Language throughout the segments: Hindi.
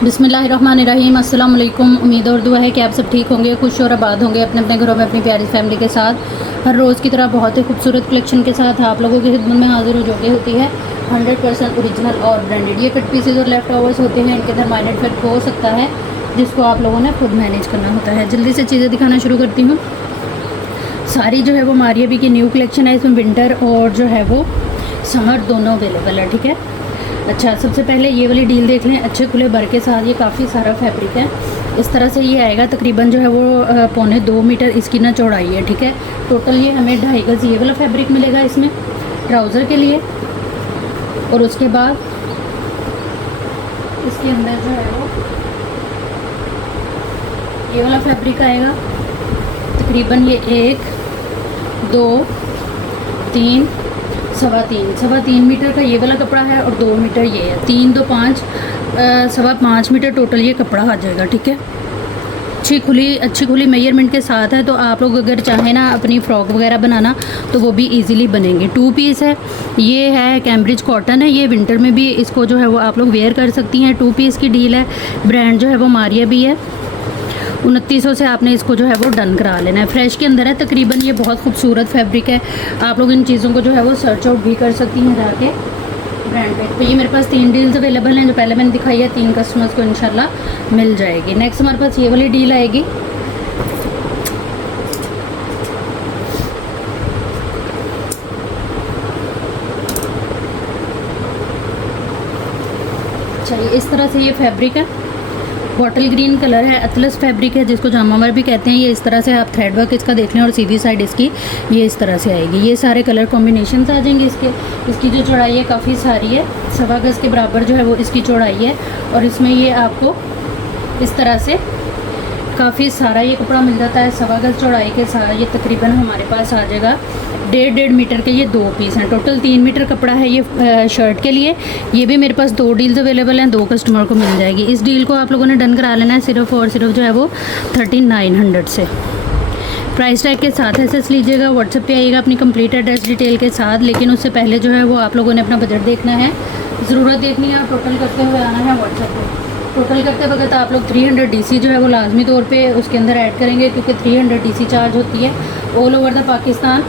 बिस्मिल्लाहिर्रहमानिर्रहीम। अस्सलाम वालेकुम। उम्मीद और दुआ है कि आप सब ठीक होंगे, खुश और आबाद होंगे अपने अपने घरों में अपनी प्यारी फैमिली के साथ। हर रोज़ की तरह बहुत ही खूबसूरत कलेक्शन के साथ आप लोगों की खिदमत में हाजिर हो चुकी होती है 100% ओरिजिनल और ब्रांडेड। ये कट पीसेज और लेफ्ट ओवर्स होते हैं, इनके अंदर माइनर इफेक्ट हो सकता है जिसको आप लोगों ने खुद मैनेज करना होता है। जल्दी से चीज़ें दिखाना शुरू करती हूँ। सारी जो है वो मारिया बी की न्यू कलेक्शन है, इसमें विंटर और जो है वो समर दोनों अवेलेबल है। ठीक है, अच्छा सबसे पहले ये वाली डील देख लें, अच्छे खुले बर के साथ। ये काफ़ी सारा फैब्रिक है, इस तरह से ये आएगा। तकरीबन जो है वो 1.25 मीटर इसकी ना चौड़ाई है। ठीक है, टोटल ये हमें 2.5 गज ये वाला फैब्रिक मिलेगा इसमें ट्राउज़र के लिए। और उसके बाद इसके अंदर जो है वो ये वाला फैब्रिक आएगा। तकरीबन ये 1 2 3 सवा तीन मीटर का ये वाला कपड़ा है और 2 मीटर ये है। 3 2 5 5.25 मीटर टोटल ये कपड़ा आ जाएगा। ठीक है, अच्छी खुली मेजरमेंट के साथ है। तो आप लोग अगर चाहें ना अपनी फ़्रॉक वगैरह बनाना तो वो भी इजीली बनेंगे। 2 पीस है, ये है कैम्ब्रिज कॉटन है। ये विंटर में भी इसको जो है वो आप लोग वेयर कर सकती हैं। 2 पीस की डील है, ब्रांड जो है वो मारिया भी है। 2900 से आपने इसको जो है वो डन करा लेना है। फ्रेश के अंदर है तकरीबन। ये बहुत खूबसूरत फैब्रिक है, आप लोग इन चीज़ों को जो है वो सर्च आउट भी कर सकती हैं जाके ब्रांड पे। तो ये मेरे पास 3 डील्स अवेलेबल हैं, जो पहले मैंने दिखाई है। 3 कस्टमर्स को इंशाल्लाह मिल जाएगी। नेक्स्ट हमारे पास ये वाली डील आएगी। चलिए, इस तरह से ये फैब्रिक है, बॉटल ग्रीन कलर है, अतलस फैब्रिक है जिसको जामामर भी कहते हैं। ये इस तरह से आप थ्रेड वर्क इसका देख लें और सीधी साइड इसकी ये इस तरह से आएगी। ये सारे कलर कॉम्बिनेशन आ जाएंगे इसके। इसकी जो चौड़ाई है काफ़ी सारी है, 1.25 गज के बराबर जो है वो इसकी चौड़ाई है। और इसमें ये आपको इस तरह से काफ़ी सारा ये कपड़ा मिल जाता है 1.25 गज चौड़ाई के साथ। ये तकरीबन हमारे पास आ जाएगा 1.5 मीटर के। ये 2 पीस हैं, टोटल 3 मीटर कपड़ा है ये शर्ट के लिए। ये भी मेरे पास 2 डील्स अवेलेबल हैं, 2 कस्टमर को मिल जाएगी। इस डील को आप लोगों ने डन करा लेना है सिर्फ और सिर्फ जो है वो 3900 से। प्राइस टैग के साथ एसेस लीजिएगा, व्हाट्सएप पे आइएगा अपनी कंप्लीट एड्रेस डिटेल के साथ। लेकिन उससे पहले जो है वो आप लोगों ने अपना बजट देखना है, ज़रूरत देखनी है और टोटल करते हुए आना है व्हाट्सएप पर। टोटल करते वक्त आप लोग 300 डीसी जो है वो लाजमी तौर पे उसके अंदर ऐड करेंगे, क्योंकि 300 डीसी चार्ज होती है all over the Pakistan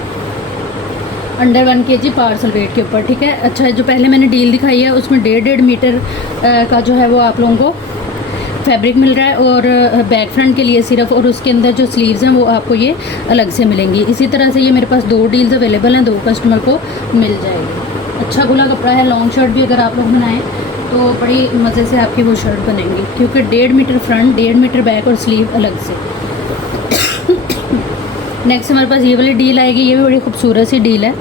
under 1 kg parcel weight के ऊपर। ठीक है, अच्छा जो पहले मैंने डील दिखाई है उसमें 1.5 मीटर का जो है वो आप लोगों को फैब्रिक मिल रहा है और बैक फ्रंट के लिए सिर्फ। और उसके अंदर जो स्लीव्स हैं वो आपको ये अलग से मिलेंगी। इसी तरह से ये मेरे पास 2 डील्स अवेलेबल हैं, 2 कस्टमर को मिल जाएगी। अच्छा खुला कपड़ा है, लॉन्ग शर्ट भी अगर आप लोग बनाएं तो बड़ी मज़े से आपकी वो शर्ट बनेंगी, क्योंकि 1.5 मीटर फ्रंट 1.5 मीटर बैक और स्लीव अलग से। नेक्स्ट हमारे पास ये वाली डील आएगी। ये भी बड़ी खूबसूरत सी डील है,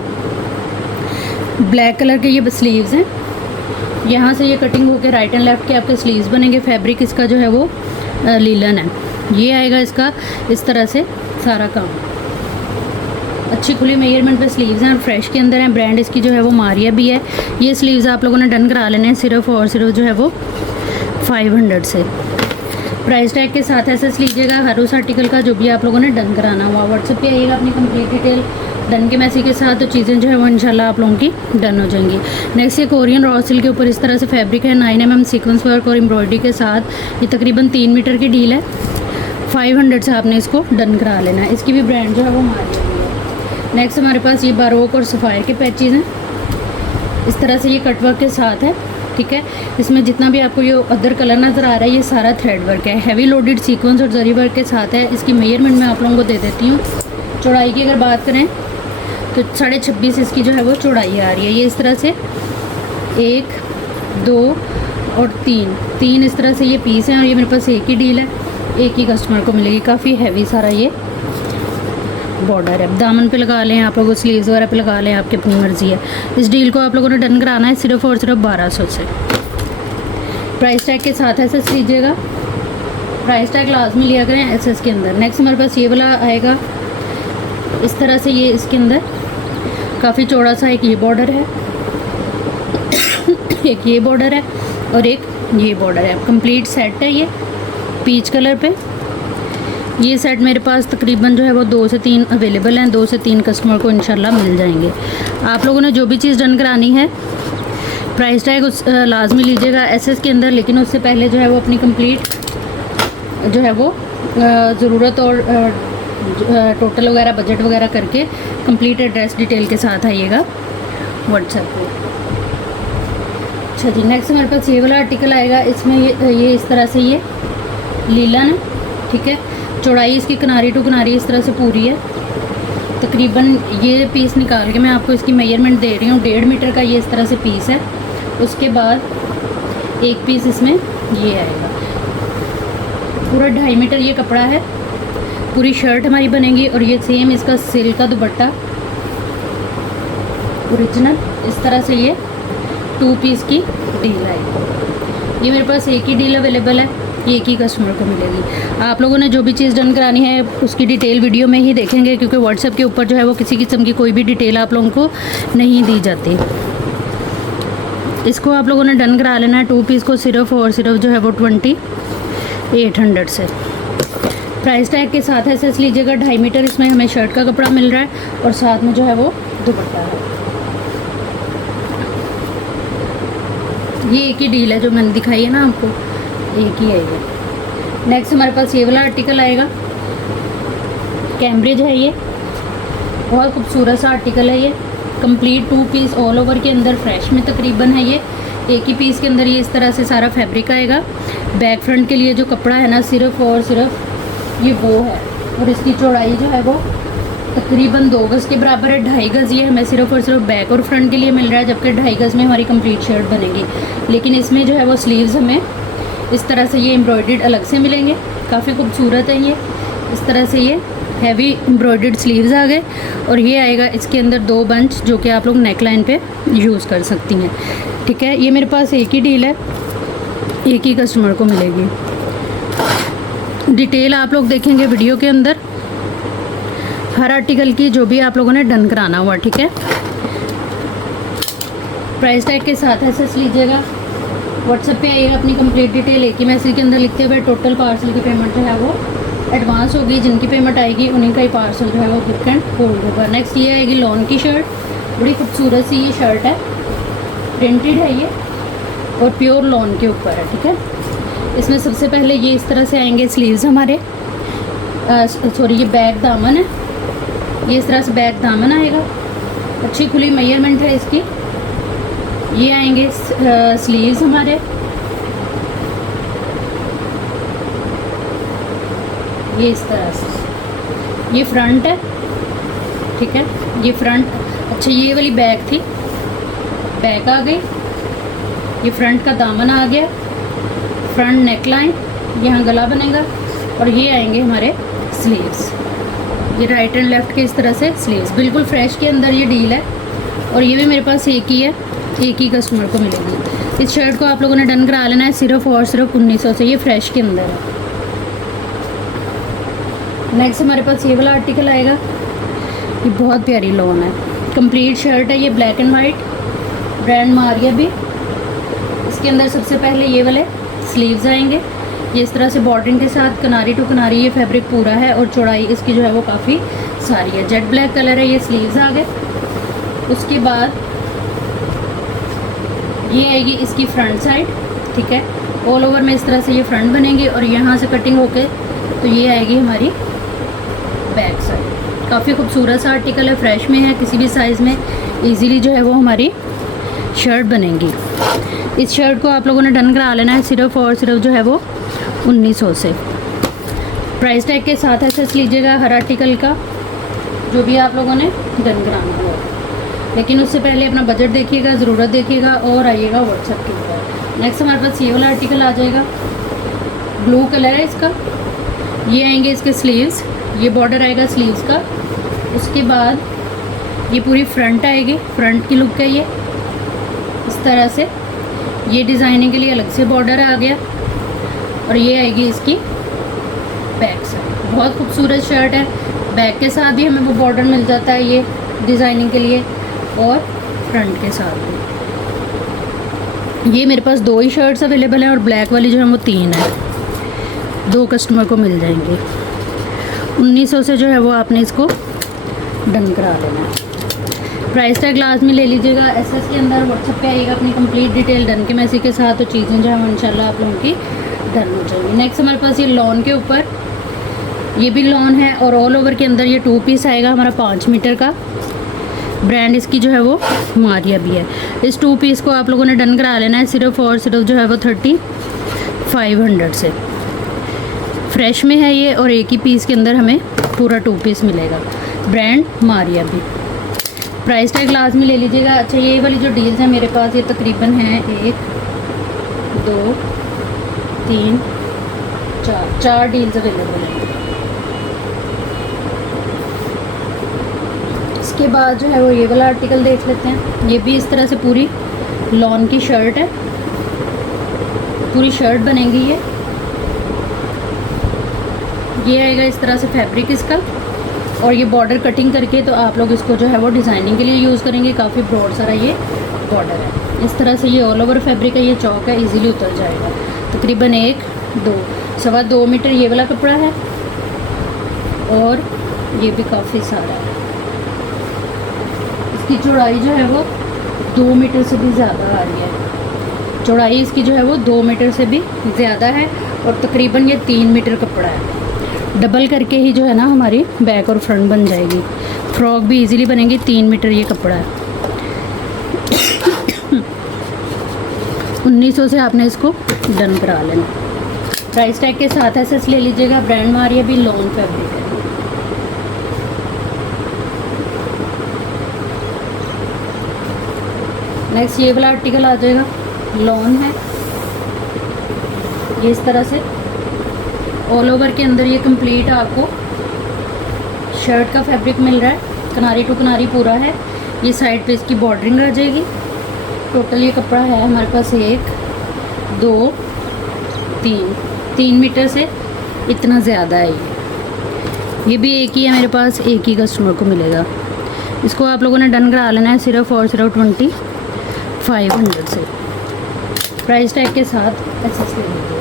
ब्लैक कलर के ये स्लीव्स हैं। यहाँ से ये कटिंग होकर राइट एंड लेफ्ट के आपके स्लीव्स बनेंगे। फैब्रिक इसका जो है वो लीलन है। ये आएगा इसका इस तरह से सारा काम। अच्छी खुली मेजरमेंट पे स्लीव्स हैं और फ्रेश के अंदर हैं। ब्रांड इसकी जो है वो मारिया भी है। ये स्लीव्स आप लोगों ने डन करा लेने हैं सिर्फ और सिर्फ जो है वो 500 से। प्राइस टैग के साथ एसेस लीजिएगा हर उस आर्टिकल का जो भी आप लोगों ने डन कराना हुआ। व्हाट्सएप पे आइएगा अपनी कंप्लीट डिटेल डन के मैसेज के साथ, तो चीज़ें जो है वो इंशाल्लाह आप लोगों की डन हो जाएंगी। नेक्स्ट ये कोरियन रॉ सिल्क के ऊपर इस तरह से फैब्रिक है, 9 mm सीक्वेंस वर्क और एम्ब्रॉयडरी के साथ। ये तकरीबन 3 मीटर की डील है, 500 से आपने इसको डन करा लेना है। इसकी भी ब्रांड जो है वो मारिया है। नेक्स्ट हमारे पास ये बारोक और सफ़ायर के पैचेज़ हैं, इस तरह से ये कट वर्क के साथ है। ठीक है, इसमें जितना भी आपको ये अदर कलर नज़र आ रहा है ये सारा थ्रेड वर्क है। हैवी लोडेड सीक्वेंस और जरी वर्क के साथ है। इसकी मेजरमेंट मैं आप लोगों को दे देती हूँ। चौड़ाई की अगर बात करें तो 26.5 इसकी जो है वो चौड़ाई आ रही है। ये इस तरह से 1 2 और 3 इस तरह से ये पीस हैं। और ये मेरे पास एक ही डील है, एक ही कस्टमर को मिलेगी। काफ़ी हैवी सारा ये बॉर्डर है। दामन पे लगा लें आप लोग, स्लीव्स वगैरह पे लगा लें, आपकी अपनी मर्ज़ी है। इस डील को आप लोगों ने डन कराना है सिर्फ और सिर्फ 1200 से। प्राइस टैग के साथ एसेस लीजिएगा, प्राइस टैग लाजमी लिया करें एसेस के अंदर। नेक्स्ट हमारे पास ये वाला आएगा इस तरह से। ये इसके अंदर काफ़ी चौड़ा सा एक ये बॉर्डर है, एक ये बॉर्डर है और एक ये बॉर्डर है। कंप्लीट सेट है ये पीच कलर पे। ये सेट मेरे पास तकरीबन जो है वो 2 से 3 अवेलेबल हैं, 2 से 3 कस्टमर को इंशाल्लाह मिल जाएंगे। आप लोगों ने जो भी चीज़ डन करानी है प्राइस टैग उस लाजमी लीजिएगा एसएस के अंदर, लेकिन उससे पहले जो है वो अपनी कंप्लीट जो है वो ज़रूरत और टोटल वगैरह बजट वगैरह करके कंप्लीट एड्रेस डिटेल के साथ आइएगा व्हाट्सएप पे। अच्छा जी, नेक्स्ट हमारे पास ये वाला आर्टिकल आएगा। इसमें ये इस तरह से ये लीलन है, ठीक है। चौड़ाई इसकी किनारी टू किनारी इस तरह से पूरी है। तकरीबन ये पीस निकाल के मैं आपको इसकी मेजरमेंट दे रही हूँ। 1.5 मीटर का ये इस तरह से पीस है। उसके बाद एक पीस इसमें ये आएगा। पूरा 2.5 मीटर ये कपड़ा है। पूरी शर्ट हमारी बनेगी और ये सेम इसका सिल्क का दुपट्टा ओरिजिनल इस तरह से ये 2 पीस की डील आएगी। ये मेरे पास एक ही डील अवेलेबल है, ये एक ही कस्टमर को मिलेगी। आप लोगों ने जो भी चीज़ डन करानी है उसकी डिटेल वीडियो में ही देखेंगे, क्योंकि व्हाट्सएप के ऊपर जो है वो किसी किस्म की कोई भी डिटेल आप लोगों को नहीं दी जाती। इसको आप लोगों ने डन करा लेना है 2 पीस को सिर्फ और सिर्फ जो है वो 2800 से। प्राइस टैग के साथ एसएस लीजिएगा। 2.5 मीटर इसमें हमें शर्ट का कपड़ा मिल रहा है और साथ में जो है वो दुपट्टा है। ये एक ही डील है जो मैंने दिखाई है ना आपको, एक ही है ये। नेक्स्ट हमारे पास ये वाला आर्टिकल आएगा। कैम्ब्रिज है ये, बहुत खूबसूरत सा आर्टिकल है ये। कंप्लीट 2 पीस ऑल ओवर के अंदर फ्रेश में तकरीबन है ये। एक ही पीस के अंदर ये इस तरह से सारा फैब्रिक आएगा। बैक फ्रंट के लिए जो कपड़ा है ना सिर्फ और सिर्फ ये वो है, और इसकी चौड़ाई जो है वो तकरीबन 2 गज़ के बराबर है। 2.5 गज़ ये हमें सिर्फ और सिर्फ बैक और फ्रंट के लिए मिल रहा है, जबकि 2.5 गज़ में हमारी कंप्लीट शर्ट बनेगी। लेकिन इसमें जो है वो स्लीव्स हमें इस तरह से ये एम्ब्रॉयडर्ड अलग से मिलेंगे। काफ़ी खूबसूरत है ये। इस तरह से ये हैवी एम्ब्रॉयडर्ड स्लीव्स आ गए और ये आएगा इसके अंदर 2 बंच जो कि आप लोग नेक लाइन पे यूज़ कर सकती हैं, ठीक है। ये मेरे पास एक ही डील है, एक ही कस्टमर को मिलेगी। डिटेल आप लोग देखेंगे वीडियो के अंदर हर आर्टिकल की, जो भी आप लोगों ने डन कराना हुआ, ठीक है। प्राइस टैग के साथ एसएस लीजिएगा। व्हाट्सएप पे आइएगा अपनी कंप्लीट डिटेल एक ही मैसेज के अंदर लिखते हुए। टोटल पार्सल की पेमेंट जो है वो एडवांस होगी। जिनकी पेमेंट आएगी उन्हीं का ही पार्सल जो है वो बुक एंड होल्ड होगा। नेक्स्ट ये आएगी लॉन की शर्ट। बड़ी खूबसूरत सी ये शर्ट है, प्रिंटेड है ये और प्योर लॉन के ऊपर है, ठीक है। इसमें सबसे पहले ये इस तरह से आएंगे स्लीव्स हमारे, सॉरी ये बैक दामन है। ये इस तरह से बैक दामन आएगा। अच्छी खुली मेजरमेंट है इसकी। ये आएंगे स्लीव्स हमारे। ये इस तरह से ये फ्रंट है, ठीक है। ये फ्रंट, अच्छा ये वाली बैक थी, बैक आ गई। ये फ्रंट का दामन आ गया, फ्रंट नेक लाइन, यहाँ गला बनेगा और ये आएंगे हमारे स्लीव्स। ये राइट एंड लेफ़्ट के इस तरह से स्लीव्स। बिल्कुल फ्रेश के अंदर ये डील है और ये भी मेरे पास एक ही है, एक ही कस्टमर को मिलेगी। इस शर्ट को आप लोगों ने डन करा लेना है सिर्फ और सिर्फ 1900 से। ये फ्रेश के अंदर है। नेक्स्ट हमारे पास ये वाला आर्टिकल आएगा। ये बहुत प्यारी लॉन है, कंप्लीट शर्ट है ये, black and white, brand Maria भी। इसके अंदर सबसे पहले ये वाले स्लीव्स आएंगे। ये इस तरह से बॉर्डरिंग के साथ किनारी टू किनारी ये फैब्रिक पूरा है और चौड़ाई इसकी जो है वो काफ़ी सारी है। जेट ब्लैक कलर है। ये स्लीव्स आ गए। उसके बाद ये आएगी इसकी फ्रंट साइड, ठीक है। ऑल ओवर में इस तरह से ये फ्रंट बनेंगे और यहाँ से कटिंग होके तो ये आएगी हमारी बैक साइड। काफ़ी खूबसूरत सा आर्टिकल है, फ्रेश में है, किसी भी साइज़ में इजीली जो है वो हमारी शर्ट बनेगी। इस शर्ट को आप लोगों ने डन करा लेना है सिर्फ और सिर्फ जो है वो 1900 से। प्राइस टैग के साथ एसएस लीजिएगा हर आर्टिकल का, जो भी आप लोगों ने डन कराना हो। लेकिन उससे पहले अपना बजट देखिएगा, ज़रूरत देखिएगा और आइएगा व्हाट्सएप के ऊपर। नेक्स्ट हमारे पास ये वाला आर्टिकल आ जाएगा। ब्लू कलर है इसका। ये आएंगे इसके स्लीव्स, ये बॉर्डर आएगा स्लीव्स का। उसके बाद ये पूरी फ्रंट आएगी, फ्रंट की लुक है ये इस तरह से। ये डिज़ाइनिंग के लिए अलग से बॉर्डर आ गया और ये आएगी इसकी बैक साइड। बहुत खूबसूरत शर्ट है। बैक के साथ भी हमें वो बॉर्डर मिल जाता है ये डिज़ाइनिंग के लिए और फ्रंट के साथ भी। ये मेरे पास 2 ही शर्ट्स अवेलेबल हैं और ब्लैक वाली जो है वो 3 है। 2 कस्टमर को मिल जाएंगे। 1900 से जो है वो आपने इसको डन करा लेना है। प्राइस टैग लास्ट में ले लीजिएगा। एसएस के अंदर व्हाट्सएप पे आइएगा अपनी कंप्लीट डिटेल डन के मैसेज के साथ, तो चीज़ें जो है इंशाल्लाह आप लोगों की डन हो जाएगी। नेक्स्ट हमारे पास ये लॉन के ऊपर, ये भी लॉन है और ऑल ओवर के अंदर ये 2 पीस आएगा हमारा 5 मीटर का। ब्रांड इसकी जो है वो मारिया भी है। इस 2 पीस को आप लोगों ने डन करा लेना है सिर्फ और सिर्फ जो है वो 3500 से। फ्रेश में है ये और एक ही पीस के अंदर हमें पूरा 2 पीस मिलेगा। ब्रांड मारिया भी। प्राइस टैग लास्ट में ले लीजिएगा। अच्छा, ये वाली जो डील्स हैं मेरे पास ये तकरीबन हैं 1 2 3 4 डील्स अवेलेबल हैं। इसके बाद जो है वो ये वाला आर्टिकल देख लेते हैं। ये भी इस तरह से पूरी लॉन की शर्ट है, पूरी शर्ट बनेगी ये आएगा इस तरह से फैब्रिक इसका, और ये बॉर्डर कटिंग करके तो आप लोग इसको जो है वो डिज़ाइनिंग के लिए यूज़ करेंगे। काफ़ी ब्रॉड सारा ये बॉर्डर है। इस तरह से ये ऑल ओवर फैब्रिक है, ये चौक है, इजीली उतर जाएगा। तकरीबन 1 2 सवा 2 मीटर ये वाला कपड़ा है और ये भी काफ़ी सारा है। इसकी चौड़ाई जो है वो 2 मीटर से भी ज़्यादा आ रही है। चौड़ाई इसकी जो है वो 2 मीटर से भी ज़्यादा है और तकरीबन ये 3 मीटर कपड़ा है। डबल करके ही जो है ना हमारी बैक और फ्रंट बन जाएगी। फ्रॉक भी इजीली बनेगी। 3 मीटर ये कपड़ा है। 1900 से आपने इसको डन करा लेना। प्राइस टैग के साथ एसएस ले लीजिएगा। ब्रांड मारिया भी लॉन फैब्रिक है। नेक्स्ट ये वाला आर्टिकल आ जाएगा, लॉन है ये इस तरह से ऑल ओवर के अंदर ये कंप्लीट आपको शर्ट का फैब्रिक मिल रहा है। किनारी टू किनारी पूरा है। ये साइड पे इसकी बॉर्डरिंग रह जाएगी। टोटल ये कपड़ा है हमारे पास 1 2 3 मीटर से इतना ज़्यादा है ये भी एक ही है मेरे पास, एक ही कस्टमर को मिलेगा। इसको आप लोगों ने डन करा लेना है सिर्फ और सिर्फ 2500 से। प्राइस टैग के साथ एसएस ले लीजिए।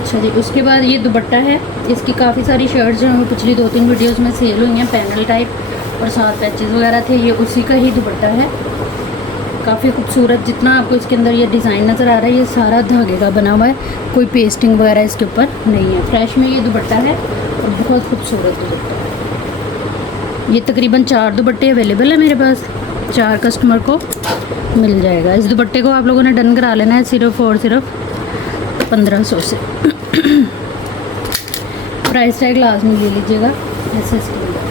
अच्छा जी, उसके बाद ये दुपट्टा है। इसकी काफ़ी सारी शर्ट्स जो हमें पिछली 2-3 वीडियोस में सेल हुई हैं, पैनल टाइप और साथ पैचेस वगैरह थे। ये उसी का ही दुपट्टा है, काफ़ी खूबसूरत। जितना आपको इसके अंदर ये डिज़ाइन नज़र आ रहा है ये सारा धागे का बना हुआ है, कोई पेस्टिंग वगैरह इसके ऊपर नहीं है। फ्रेश में ये दुपट्टा है और बहुत खूबसूरत दुपट्टा है। ये तकरीबन 4 दुपट्टे अवेलेबल है मेरे पास, 4 कस्टमर को मिल जाएगा। इस दुपट्टे को आप लोगों ने डन करा लेना है सिर्फ और सिर्फ 1500 से। प्राइस टैग लास्ट में ले लीजिएगा एसएस के अंदर।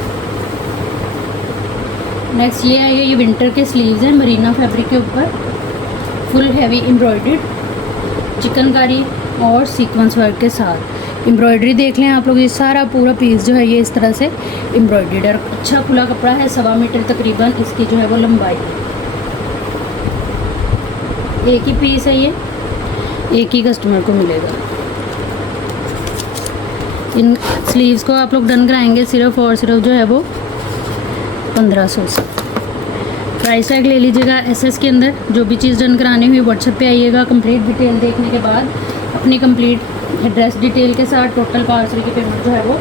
नेक्स्ट ये है, ये विंटर के स्लीव्स हैं मरीना फैब्रिक के ऊपर, फुल हैवी एम्ब्रॉयडर्ड चिकनकारी और सीक्वेंस वर्क के साथ। एम्ब्रॉयडरी देख लें आप लोग, ये सारा पूरा पीस जो है ये इस तरह से एम्ब्रॉयडर्ड है। अच्छा खुला कपड़ा है, 1.25 मीटर तकरीबन इसकी जो है वो लंबाई। एक ही पीस है ये, एक ही कस्टमर को मिलेगा। इन स्लीव्स को आप लोग डन कराएंगे सिर्फ और सिर्फ जो है वो 1500 से। प्राइस टैग ले लीजिएगा एसएस के अंदर। जो भी चीज़ डन करानी हुई व्हाट्सएप पे आइएगा। कंप्लीट डिटेल देखने के बाद अपनी कंप्लीट एड्रेस डिटेल के साथ टोटल पार्सल की पेमेंट जो है वो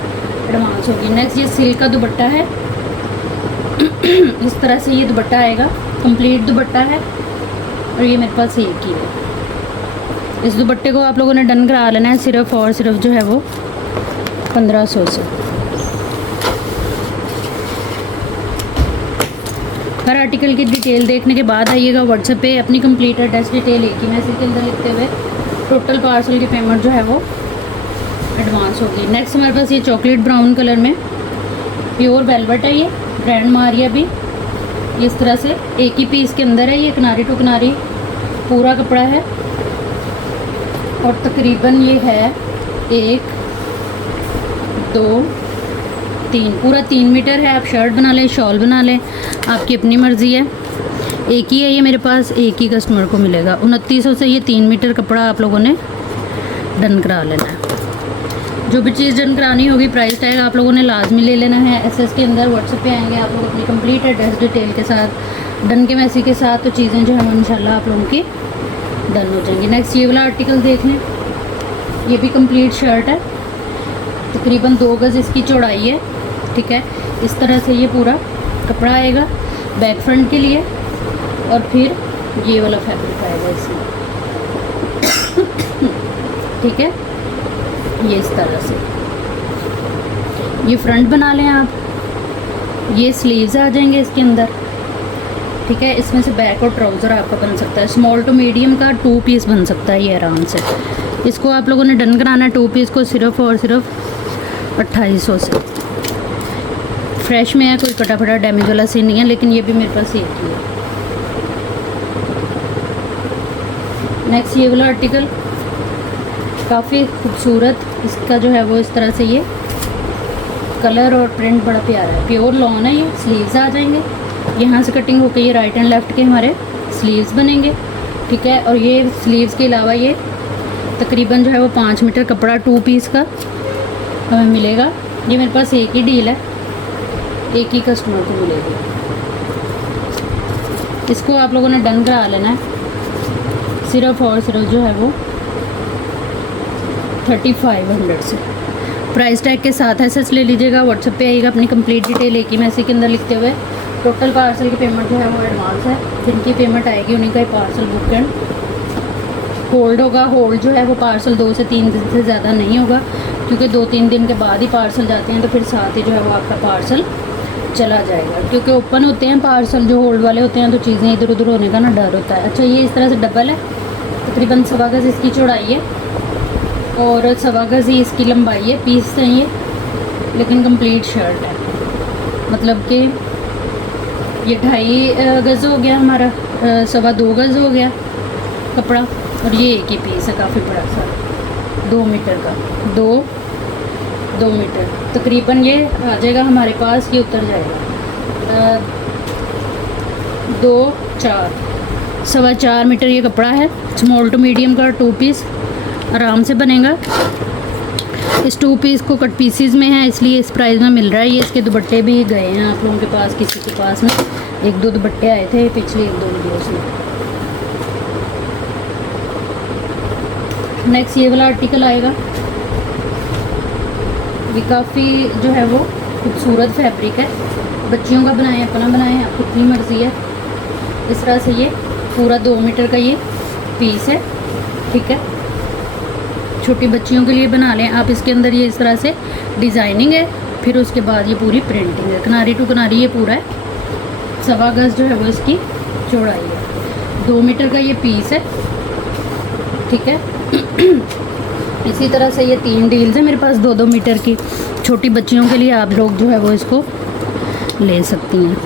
एडवांस होगी। नेक्स्ट ये सिल्क का दुपट्टा है। इस तरह से ये दुपट्टा आएगा, कंप्लीट दुपट्टा है और ये मेरे पास एक ही है। इस दुपट्टे को आप लोगों ने डन करा लेना है सिर्फ और सिर्फ जो है वो 1500 से। हर आर्टिकल की डिटेल देखने के बाद आइएगा व्हाट्सएप पे। अपनी कंप्लीट एड्रेस डिटेल एक ही मैसेज के अंदर लिखते हुए टोटल पार्सल की पेमेंट जो है वो एडवांस होगी। नेक्स्ट हमारे पास ये चॉकलेट ब्राउन कलर में प्योर वेलवेट है। ये ब्रांड मारिया भी इस तरह से एक ही पीस के अंदर है। ये किनारी टू किनारी पूरा कपड़ा है और तकरीबन ये है 1 2 3 पूरा 3 मीटर है। आप शर्ट बना लें, शॉल बना लें, आपकी अपनी मर्ज़ी है। एक ही है ये मेरे पास, एक ही कस्टमर को मिलेगा। 2900 से ये 3 मीटर कपड़ा आप लोगों ने डन करा लेना है। जो भी चीज़ डन करानी होगी प्राइस टैग आप लोगों ने लाजमी ले लेना है। एसएस के अंदर व्हाट्सएप पे आएंगे आप लोग अपनी कंप्लीट एड्रेस डिटेल के साथ, डन के मैसेज के साथ, तो चीज़ें जो है इंशाल्लाह आप लोगों की डन हो जाएंगी। नेक्स्ट ये वाला आर्टिकल देख लें। ये भी कंप्लीट शर्ट है, तकरीबन 2 गज़ इसकी चौड़ाई है ठीक है। इस तरह से ये पूरा कपड़ा आएगा बैक फ्रंट के लिए, और फिर ये वाला फैब्रिक आएगा इसमें, ठीक है। ये इस तरह से ये फ्रंट बना लें आप। ये स्लीव्स आ जाएंगे इसके अंदर, ठीक है। इसमें से बैक और ट्राउज़र आपका बन सकता है। स्मॉल टू मीडियम का 2 पीस बन सकता है ये आराम से। इसको आप लोगों ने डन कराना है 2 पीस को सिर्फ और सिर्फ 2800 से। फ्रेश में है, कोई कटा फटा डैमेज वाला सीन नहीं है, लेकिन ये भी मेरे पास एक ही है। नेक्स्ट ये वाला आर्टिकल काफ़ी खूबसूरत, इसका जो है वो इस तरह से ये कलर और प्रिंट बड़ा प्यारा है। प्योर लॉन है ये। स्लीव्स आ जाएंगे, यहाँ से कटिंग होकर ये राइट एंड लेफ़्ट के हमारे स्लीव्स बनेंगे, ठीक है। और ये स्लीव्स के अलावा ये तकरीबन जो है वो 5 मीटर कपड़ा 2 पीस का हमें मिलेगा। ये मेरे पास एक ही डील है, एक ही कस्टमर को मिलेगी। इसको आप लोगों ने डन करा लेना है सिर्फ और सिर्फ जो है वो 3500 से। प्राइस टैग के साथ एसएस ले लीजिएगा। व्हाट्सएप पे आइएगा अपनी कंप्लीट डिटेल एक ही मैसेज के अंदर लिखते हुए। टोटल पार्सल की पेमेंट जो है वो एडवांस है। जिनकी पेमेंट आएगी उन्हीं का ही पार्सल बुक एंड होल्ड होगा। होल्ड जो है वो पार्सल 2 से 3 दिन से ज़्यादा नहीं होगा, क्योंकि 2-3 दिन के बाद ही पार्सल जाते हैं, तो फिर साथ ही जो है वो आपका पार्सल चला जाएगा। क्योंकि ओपन होते हैं पार्सल, जो होल्ड वाले होते हैं, तो चीज़ें इधर उधर होने का ना डर होता है। अच्छा, ये इस तरह से डबल है, तकरीबन 1.25 गज इसकी चौड़ाई है और 1.25 गज ही इसकी लंबाई है। पीस चाहिए लेकिन कंप्लीट शर्ट है, मतलब कि ये 2.5 गज हो गया हमारा, 2.25 गज हो गया कपड़ा, और ये एक ही पीस है काफ़ी बड़ा सा 2 मीटर का, 2 मीटर तकरीबन ये आ जाएगा हमारे पास। ये उतर जाएगा 2, 4, 4.25 मीटर ये कपड़ा है। स्मॉल टू मीडियम का 2 पीस आराम से बनेगा। इस 2 पीस को कट पीसीज में है, इसलिए इस प्राइस में मिल रहा है। ये इसके दुपट्टे भी गए हैं आप लोगों के पास, किसी के पास में 1-2 दुपट्टे आए थे पिछले 1-2 वीडियोस में। नेक्स्ट ये वाला आर्टिकल आएगा। ये काफ़ी जो है वो खूबसूरत फैब्रिक है। बच्चियों का बनाएं, अपना बनाएं, आपकी अपनी मर्ज़ी है। इस तरह से ये पूरा 2 मीटर का ये पीस है, ठीक है। छोटी बच्चियों के लिए बना लें आप। इसके अंदर ये इस तरह से डिज़ाइनिंग है, फिर उसके बाद ये पूरी प्रिंटिंग है, किनारी टू किनारी ये पूरा है। 1.25 गज जो है वो इसकी चौड़ाई है। 2 मीटर का ये पीस है, ठीक है। इसी तरह से ये 3 डील्स है मेरे पास 2-2 मीटर की। छोटी बच्चियों के लिए आप लोग जो है वो इसको ले सकती हैं।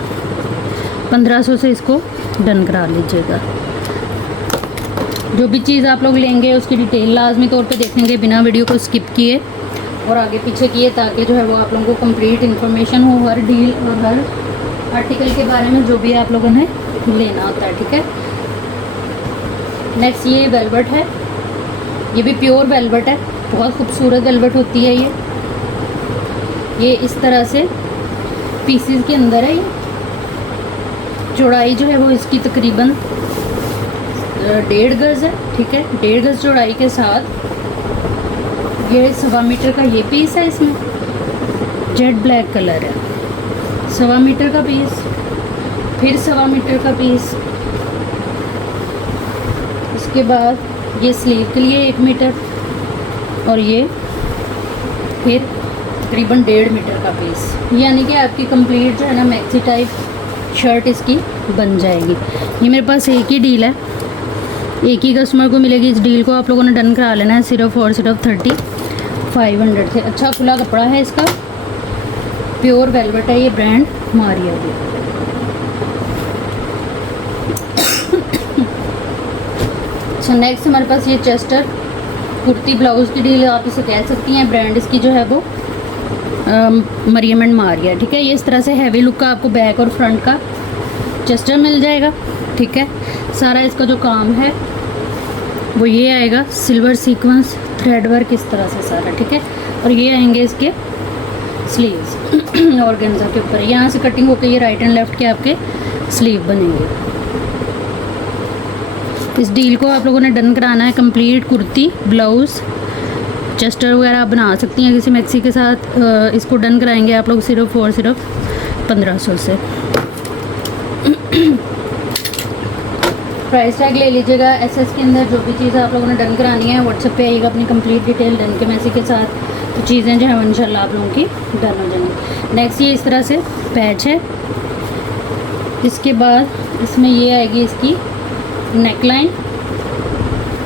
1500 से इसको डन करा लीजिएगा। जो भी चीज़ आप लोग लेंगे उसकी डिटेल लाजमी तौर पे देखेंगे, बिना वीडियो को स्किप किए और आगे पीछे किए, ताकि जो है वो आप लोगों को कंप्लीट इन्फॉर्मेशन हो हर डील और हर आर्टिकल के बारे में, जो भी आप लोगों ने लेना होता है, ठीक है। नेक्स्ट ये वेलवेट है। ये भी प्योर वेलवेट है, बहुत खूबसूरत वेलवेट होती है ये इस तरह से पीसीज के अंदर है। ये चौड़ाई जो है वो इसकी तकरीबन 1.5 गज है, ठीक है। 1.5 गज चौड़ाई के साथ ये 1.25 मीटर का ये पीस है। इसमें जेट ब्लैक कलर है। 1.25 मीटर का पीस, फिर 1.25 मीटर का पीस। उसके बाद ये स्लीव के लिए 1 मीटर, और ये फिर तकरीबन 1.5 मीटर का पीस। यानी कि आपकी कंप्लीट जो है ना मैक्सी टाइप शर्ट इसकी बन जाएगी। ये मेरे पास एक ही डील है, एक ही कस्टमर को मिलेगी। इस डील को आप लोगों ने डन करा लेना है सिर्फ और सिर्फ 3500 से। अच्छा खुला कपड़ा है इसका, प्योर वेलवेट है। ये ब्रांड मारिया की। अच्छा नेक्स्ट हमारे पास ये चेस्टर कुर्ती ब्लाउज़ की डील आप इसे कह सकती हैं। ब्रांड इसकी जो है वो मरियम एंड मारिया, ठीक है। ये इस तरह से हैवी लुक का आपको बैक और फ्रंट का चेस्टर मिल जाएगा, ठीक है। सारा इसका जो काम है वो ये आएगा, सिल्वर सीक्वेंस थ्रेड वर्क इस तरह से सारा, ठीक है। और ये आएंगे इसके स्लीव्स ऑर्गेन्जा के ऊपर। यहाँ से कटिंग होकर ये राइट एंड लेफ्ट के आपके स्लीव बनेंगे। इस डील को आप लोगों ने डन कराना है। कंप्लीट कुर्ती ब्लाउज़ चेस्टर वगैरह आप बना सकती हैं किसी मैक्सी के साथ। इसको डन कराएंगे आप लोग सिर्फ और सिर्फ 1500 से। प्राइस टैग ले लीजिएगा। एसएस के अंदर जो भी चीज़ आप लोगों ने डन करानी है व्हाट्सएप पे आइएगा अपनी कंप्लीट डिटेल डन के मैसेज के साथ, तो चीज़ें जो है इंशाल्लाह आप लोगों की डन हो जाएंगी। नेक्स्ट ये इस तरह से पैच है। इसके बाद इसमें ये आएगी इसकी नेक लाइन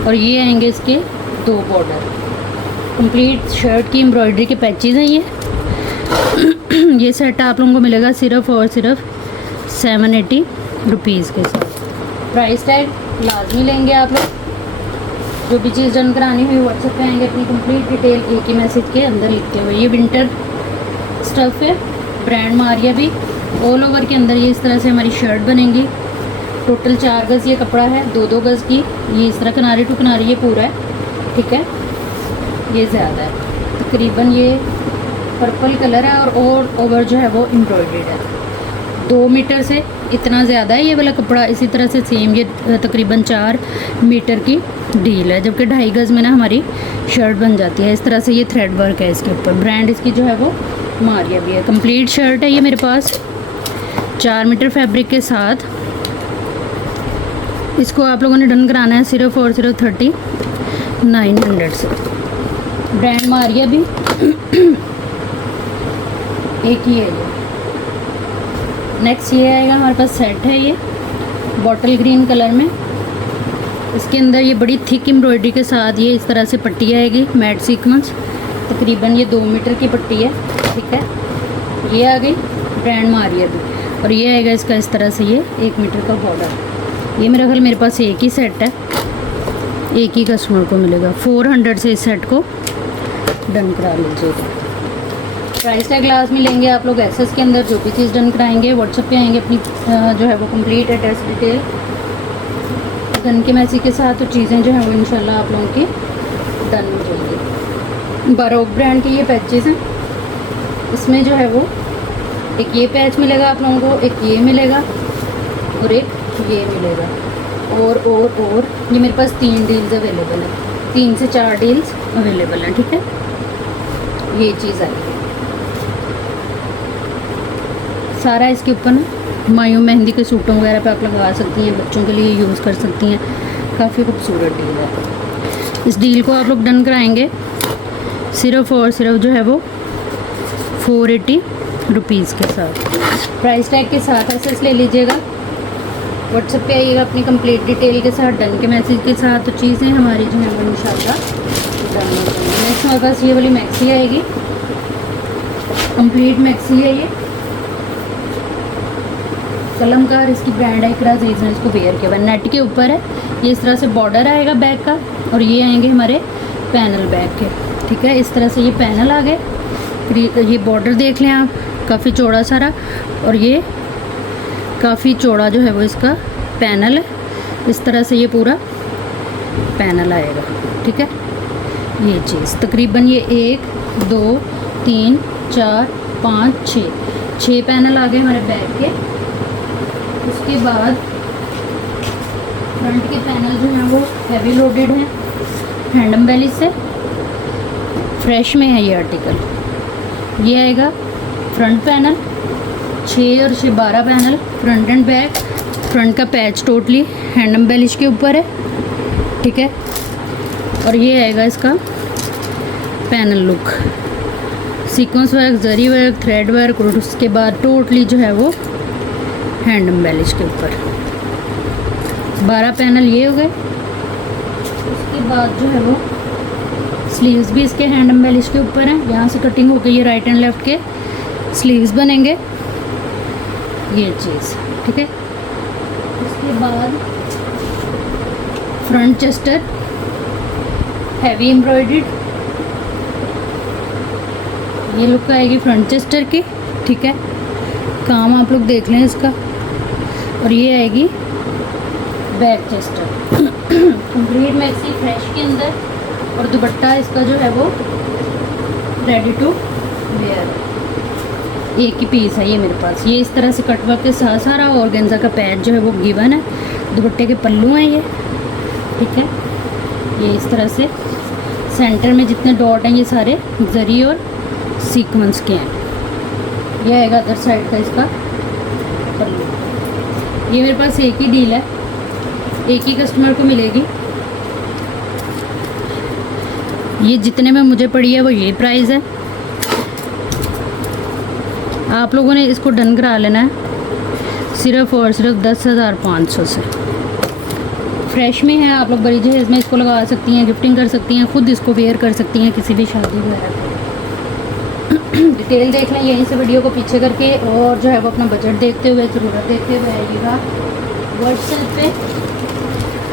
और ये आएंगे इसके 2 बॉर्डर। कंप्लीट शर्ट की एम्ब्रॉयडरी के पैचेज़ हैं ये सेट आप लोगों को मिलेगा सिर्फ और सिर्फ 780 रुपीज़ के साथ। प्राइस टैग लाजमी लेंगे आप लोग। जो भी चीज़ डन करानी हुई व्हाट्सएप पे आएंगे अपनी कंप्लीट डिटेल एक ही मैसेज के अंदर लिखते हुए। ये विंटर स्टफ़ है, ब्रांड मारिया भी। ऑल ओवर के अंदर ये इस तरह से हमारी शर्ट बनेगी। टोटल 4 गज़ ये कपड़ा है, 2-2 गज़ की। ये इस तरह किनारे टू किनारे ये पूरा है, ठीक है। ये ज़्यादा है, तकरीबन ये पर्पल कलर है और ओवर जो है वो एम्ब्रॉयडर्ड है। 2 मीटर से इतना ज़्यादा है ये वाला कपड़ा। इसी तरह से सेम ये तकरीबन 4 मीटर की डील है, जबकि 2.5 गज़ में ना हमारी शर्ट बन जाती है। इस तरह से ये थ्रेड वर्क है इसके ऊपर। ब्रांड इसकी जो है वो मारिया भी है। कंप्लीट शर्ट है ये मेरे पास 4 मीटर फैब्रिक के साथ। इसको आप लोगों ने डन कराना है सिर्फ और सिर्फ 3900 से। ब्रांड मारिया भी एक ही है ये। नेक्स्ट ये आएगा हमारे पास सेट है ये बॉटल ग्रीन कलर में। इसके अंदर ये बड़ी थिक एम्ब्रॉयडरी के साथ ये इस तरह से पट्टी आएगी मैट सीक्वेंस। तकरीबन ये 2 मीटर की पट्टी है, ठीक है। ये आ गई ब्रांड मारिया भी। और ये आएगा इसका इस तरह से ये 1 मीटर का बॉर्डर। ये मेरा ख्याल मेरे पास एक ही सेट है, एक ही कस्टमर को मिलेगा। 400 से इस सेट को डन करा लीजिएगा। प्राइस टैग क्लास में लेंगे आप लोग। एसएस के अंदर जो भी चीज़ डन कराएंगे व्हाट्सएप पे आएंगे अपनी जो है वो कंप्लीट एड्रेस डिटेल डन के मैसेज के साथ, तो चीज़ें जो है वो इंशाल्लाह आप लोगों की डन हो जाएंगी। बरोक ब्रांड के ये पैचेज़ हैं। इसमें जो है वो एक ये पैच मिलेगा आप लोगों को, एक ये मिलेगा और एक ये मिलेगा। और ये मेरे पास 3 डील्स अवेलेबल है, 3 से 4 डील्स अवेलेबल हैं, ठीक है। ये चीज़ आएगी सारा इसके ऊपर ना मायूं मेहंदी के सूटों वगैरह पे आप लगा सकती हैं, बच्चों के लिए यूज़ कर सकती हैं। काफ़ी खूबसूरत डील है। इस डील को आप लोग डन कराएंगे सिर्फ और सिर्फ जो है वो 480 रुपीज़ के साथ। प्राइस टैग के साथ एसएस ले लीजिएगा। व्हाट्सएप पे आइएगा अपनी कंप्लीट डिटेल के साथ डन के मैसेज के साथ, तो चीज़ें हमारी जो है वो इंशाल्लाह डन हो जाएंगी। नेक्स्ट हमारे पास ये वाली मैक्सी आएगी, कंप्लीट मैक्सी है ये। कलमकार इसकी ब्रांड है, इकरा अजीज़ ने इसको वेयर किया हुआ है। नेट के ऊपर है, ये इस तरह से बॉर्डर आएगा बैक का और ये आएंगे हमारे पैनल बैक के, ठीक है। इस तरह से ये पैनल आ गए। फिर ये बॉर्डर देख लें आप, काफ़ी चौड़ा सारा, और ये काफ़ी चौड़ा जो है वो इसका पैनल है। इस तरह से ये पूरा पैनल आएगा, ठीक है। ये चीज़ तकरीबन ये 1 2 3 4 5 6 पैनल आ गए हमारे बैक के। उसके बाद फ्रंट के पैनल जो हैं वो हैवी लोडेड हैं, हैंड एम्बेलिश से। फ्रेश में है ये आर्टिकल। ये आएगा फ्रंट पैनल 6 और 6 12 panel front end back. Front का पैच टोटली हैंड एम्बेलिश के ऊपर है, ठीक है। और ये आएगा इसका पैनल लुक, सीक्वेंस वर्क, जरी वर्क, थ्रेड वर्क, और उसके बाद टोटली जो है वो हैंड एम्बेलिश के ऊपर 12 पैनल ये हो गए। उसके बाद जो है वो स्लीव्स भी इसके हैंड एम्बेलिश के ऊपर हैं। यहाँ से कटिंग होकर ये राइट एंड लेफ्ट के स्लीव्स बनेंगे, ये चीज़, ठीक है। उसके बाद फ्रंट चेस्टर हैवी एम्ब्रॉयडर्ड, ये लुक आएगी फ्रंट चेस्टर की, ठीक है। काम आप लोग देख लें इसका। और ये आएगी back Chester complete maxi fresh के अंदर, और दुपट्टा इसका जो है वो रेडी टू वेयर है। एक ही पीस है ये मेरे पास। ये इस तरह से कटवर्क के साथ सारा ऑर्गेन्जा का पैच जो है वो गिवन है। दुपट्टे के पल्लू हैं ये, ठीक है। ये इस तरह से सेंटर में जितने डॉट हैं ये सारे जरी और सीक्वेंस के हैं। यह आएगा अदर साइड का इसका पल्लू। ये मेरे पास एक ही डील है, एक ही कस्टमर को मिलेगी। ये जितने में मुझे पड़ी है वो ये प्राइस है। आप लोगों ने इसको डन करा लेना है सिर्फ और सिर्फ 10,500 से। फ्रेश में है, आप लोग बड़ी जहेज में इसको लगा सकती हैं, गिफ्टिंग कर सकती हैं, खुद इसको वेयर कर सकती हैं किसी भी शादी वगैरह पे। डिटेल देख लें यहीं से वीडियो को पीछे करके, और जो है वो अपना बजट देखते हुए, ज़रूरत देखते हुए आइएगा व्हाट्सएप पे।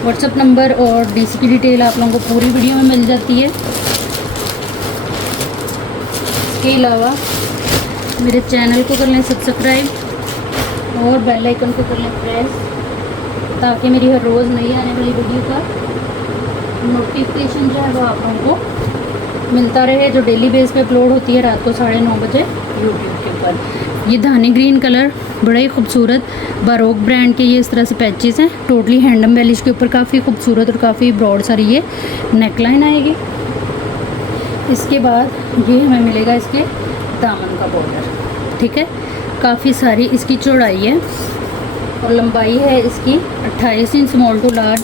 व्हाट्सएप नंबर और डीसी की डिटेल आप लोगों को पूरी वीडियो में मिल जाती है। इसके अलावा मेरे चैनल को कर लें सब्सक्राइब और बेल आइकन को कर लें प्रेस, ताकि मेरी हर रोज़ नई आने वाली वीडियो का नोटिफिकेशन जो है वो आप लोगों को मिलता रहे, जो डेली बेस पे अपलोड होती है रात को 9:30 बजे यूट्यूब के ऊपर। ये धानी ग्रीन कलर बड़ा ही खूबसूरत बारोक ब्रांड के ये इस तरह से पैचेस हैं, टोटली हैंडम वेलिश के ऊपर, काफ़ी खूबसूरत और काफ़ी ब्रॉड सारी ये नेकलाइन आएगी। इसके बाद ये हमें मिलेगा इसके दामन का बॉर्डर, ठीक है। काफ़ी सारी इसकी चौड़ाई है और लंबाई है इसकी 28 inch. Small to large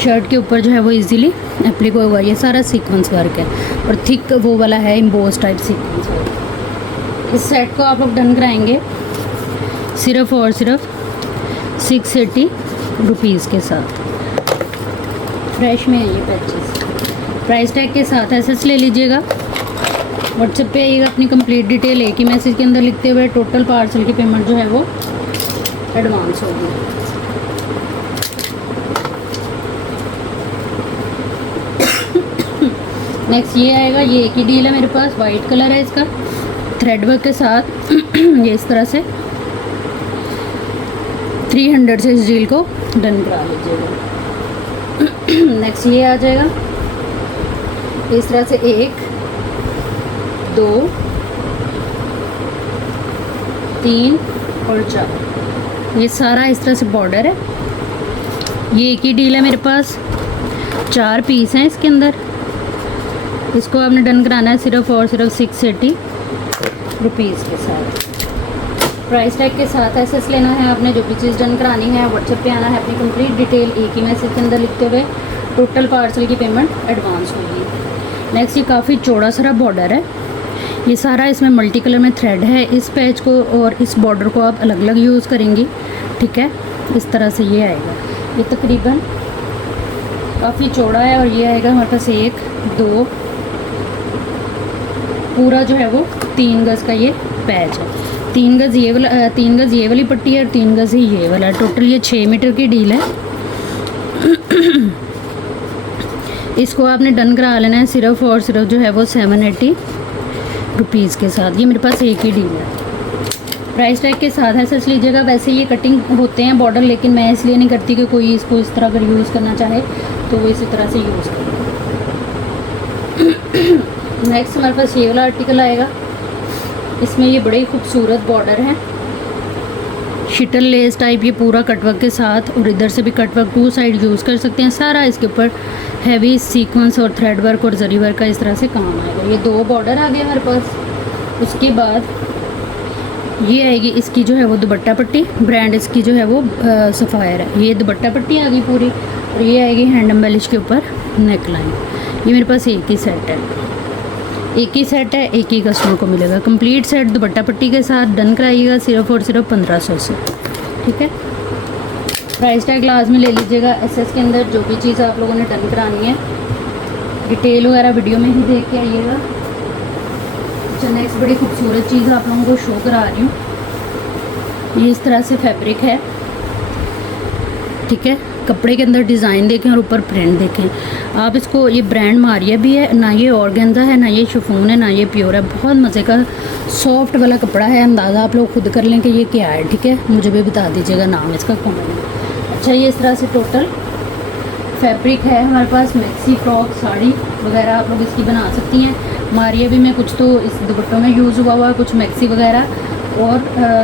shirt के ऊपर जो है वो इजीली एप्लीक होगा। ये सारा सीक्वेंस वर्क है और थिक वो वाला है एम्बोस टाइप सीक्वेंस वर्क। इस सेट को आप लोग डन कराएंगे सिर्फ और सिर्फ 680 रुपीज़ के साथ। फ्रेश में है ये पैचेस, प्राइस टैग के साथ एसएस ले लीजिएगा। व्हाट्सएप पे आइएगा, अपनी कंप्लीट डिटेल एक ही मैसेज के अंदर लिखते हुए टोटल पार्सल की पेमेंट जो है वो एडवांस होगी। नेक्स्ट ये आएगा, ये एक ही डील है मेरे पास, वाइट कलर है इसका, थ्रेड वर्क के साथ। ये इस तरह से 300 से इस डील को डन करा लीजिएगा। नेक्स्ट ये आ जाएगा इस तरह से 1 2 3 और 4, ये सारा इस तरह से बॉर्डर है। ये एक ही डील है मेरे पास, 4 पीस हैं इसके अंदर। इसको आपने डन कराना है सिर्फ और सिर्फ 680 रुपीज़ के साथ। प्राइस टैग के साथ एसएस लेना है आपने, जो भी चीज़ डन करानी है व्हाट्सएप पे आना है, अपनी कंप्लीट डिटेल एक ही मैसेज के अंदर लिखते हुए टोटल पार्सल की पेमेंट एडवांस होगी। नेक्स्ट ये काफ़ी चौड़ा सारा बॉर्डर है, ये सारा इसमें मल्टी कलर में थ्रेड है। इस पैच को और इस बॉर्डर को आप अलग अलग यूज़ करेंगी, ठीक है। इस तरह से ये आएगा, ये तकरीबन काफ़ी चौड़ा है और ये आएगा हमारे पास 1 2 पूरा जो है वो 3 गज़ का ये पैच है। 3 गज़ ये वाला 3 गज़ ये वाली पट्टी है और 3 गज़ ही ये वाला, टोटल ये 6 मीटर की डील है। इसको आपने डन करा लेना है सिर्फ और सिर्फ जो है वो 780 रुपीज़ के साथ। ये मेरे पास एक ही डील है, प्राइस टैग के साथ है, सच लीजिएगा। वैसे ये कटिंग होते हैं बॉर्डर, लेकिन मैं इसलिए नहीं करती कि कोई इसको इस तरह अगर यूज़ करना चाहे तो वो इसी तरह से यूज़ करे। नेक्स्ट हमारे पास ये वाला आर्टिकल आएगा, इसमें ये बड़े खूबसूरत बॉर्डर हैं, शिटल लेस टाइप, ये पूरा कटवर्क के साथ, और इधर से भी कटवर्क 2 साइड यूज़ कर सकते हैं। सारा इसके ऊपर हैवी सीक्वेंस और थ्रेड वर्क और जरी वर्क का इस तरह से काम आएगा। ये 2 बॉर्डर आ गए हमारे पास। उसके बाद ये आएगी इसकी जो है वो दुपट्टा पट्टी, ब्रांड इसकी जो है वो सफ़ायर है। ये दुपट्टा पट्टी आ गई पूरी, और ये आएगी हैंडम वेलिश के ऊपर नेक लाइन। ये मेरे पास एक ही सेट है, एक ही सेट है, एक ही कस्टमर को मिलेगा। कंप्लीट सेट दुपट्टा पट्टी के साथ डन कराइएगा सिर्फ और सिर्फ 1500 से, ठीक है। प्राइस टैग लाजमी ले लीजिएगा एसएस के अंदर। जो भी चीज़ आप लोगों ने डन करानी है डिटेल वगैरह वीडियो में ही देख के आइएगा। अच्छा, नेक्स्ट बड़ी खूबसूरत चीज़ आप लोगों को शो करा रही हूँ। ये इस तरह से फैब्रिक है, ठीक है। कपड़े के अंदर डिज़ाइन देखें और ऊपर प्रिंट देखें आप। इसको, ये ब्रांड मारिया भी है, ना ये ऑर्गेन्जा है, ना ये शिफॉन है, ना ये प्योर है। बहुत मज़े का सॉफ्ट वाला कपड़ा है। अंदाज़ा आप लोग खुद कर लें कि ये क्या है, ठीक है। मुझे भी बता दीजिएगा नाम इसका कमेंट में। अच्छा, ये इस तरह से टोटल फैब्रिक है हमारे पास। मैक्सी फ्रॉक साड़ी वगैरह आप लोग इसकी बना सकती हैं। मारिया भी में कुछ तो इस दुपट्टों में यूज़ हुआ हुआ है, कुछ मैक्सी वगैरह, और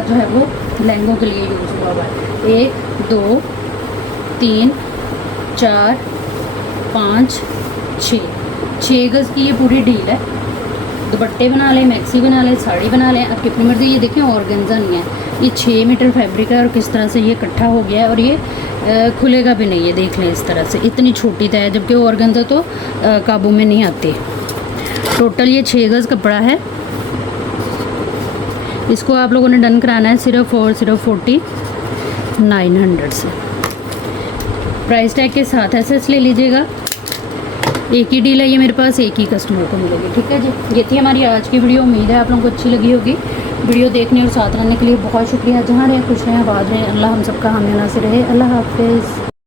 जो है वो लहंगों के लिए यूज़ हुआ हुआ है। 1 2 3 4 5 6 6 गज़ की ये पूरी डील है। दुपट्टे बना लें, मैक्सी बना लें, साड़ी बना लें, आपकी अपनी मर्ज़ी। ये देखें ऑर्गेन्जा नहीं है, ये 6 मीटर फैब्रिक है और किस तरह से ये इकट्ठा हो गया है और ये खुलेगा भी नहीं है। देख लें इस तरह से, इतनी छोटी तय है, जबकि ऑर्गेन्जा तो काबू में नहीं आती। टोटल ये 6 गज़ कपड़ा है। इसको आप लोगों ने डन कराना है सिर्फ और सिर्फ 4900 से। प्राइस टैग के साथ एसएस ले लीजिएगा। एक ही डील है ये मेरे पास, एक ही कस्टमर को मिलेगी। ठीक है जी, ये थी हमारी आज की वीडियो। उम्मीद है आप लोगों को अच्छी लगी होगी। वीडियो देखने और साथ रहने के लिए बहुत शुक्रिया। जहाँ रहें खुश रहें, आबाद रहें। अल्लाह हम सबका हामी नासिर रहे। अल्लाह हाफिज़।